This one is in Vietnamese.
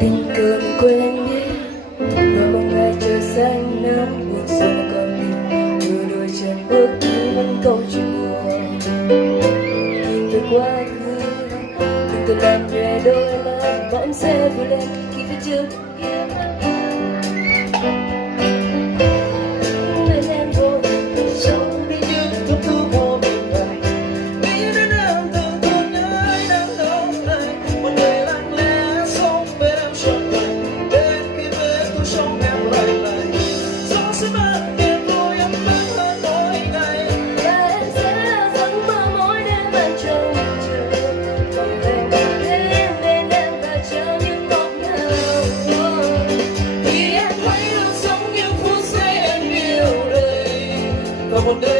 tình cờ mình quen biết và một ngày trời xanh nắng buồn giờ là còn tìm đưa đôi chân bước đi vẫn câu chuyện buồn nhìn về quá khứ đừng tự làm nhòe đôi mắt bỗng sẽ vui lên khi phía trước kia một đêm